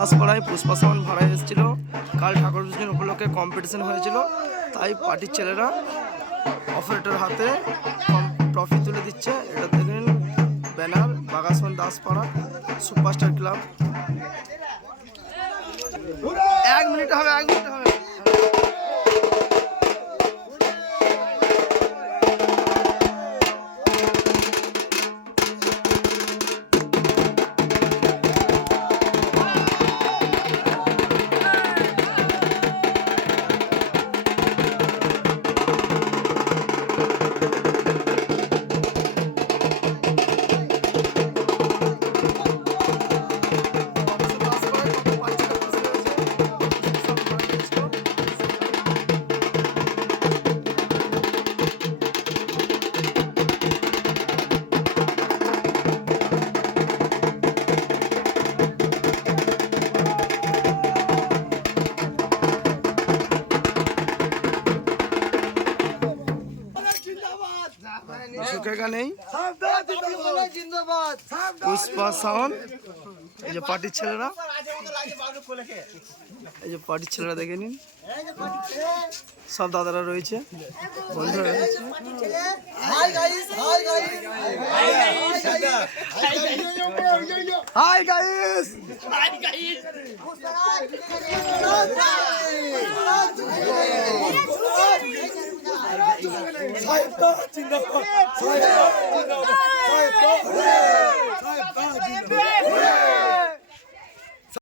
দাসপাড়ায় পুষ্পা সামান ভাড়ায় এসেছিল। কাল ঠাকুর পুজোর উপলক্ষে কম্পিটিশন হয়েছিল। তাই পার্টির ছেলেরা অপারেটর হাতে ট্রফি তুলে দিচ্ছে। এটা দেখেন ব্যানার, বাগাসন দাসপাড়া সুপারস্টার ক্লাব এক মিনিট হবে, এক মিনিট হবে। ঝুঁকেগা নেই পুষ্পা এই যে পার্টির ছেলেরা। এই যে পার্টির ছেলেরা দেখে নিন। সব দাদারা রয়েছে। বন্ধুরা। হাই গাইস জিন্দাবাদ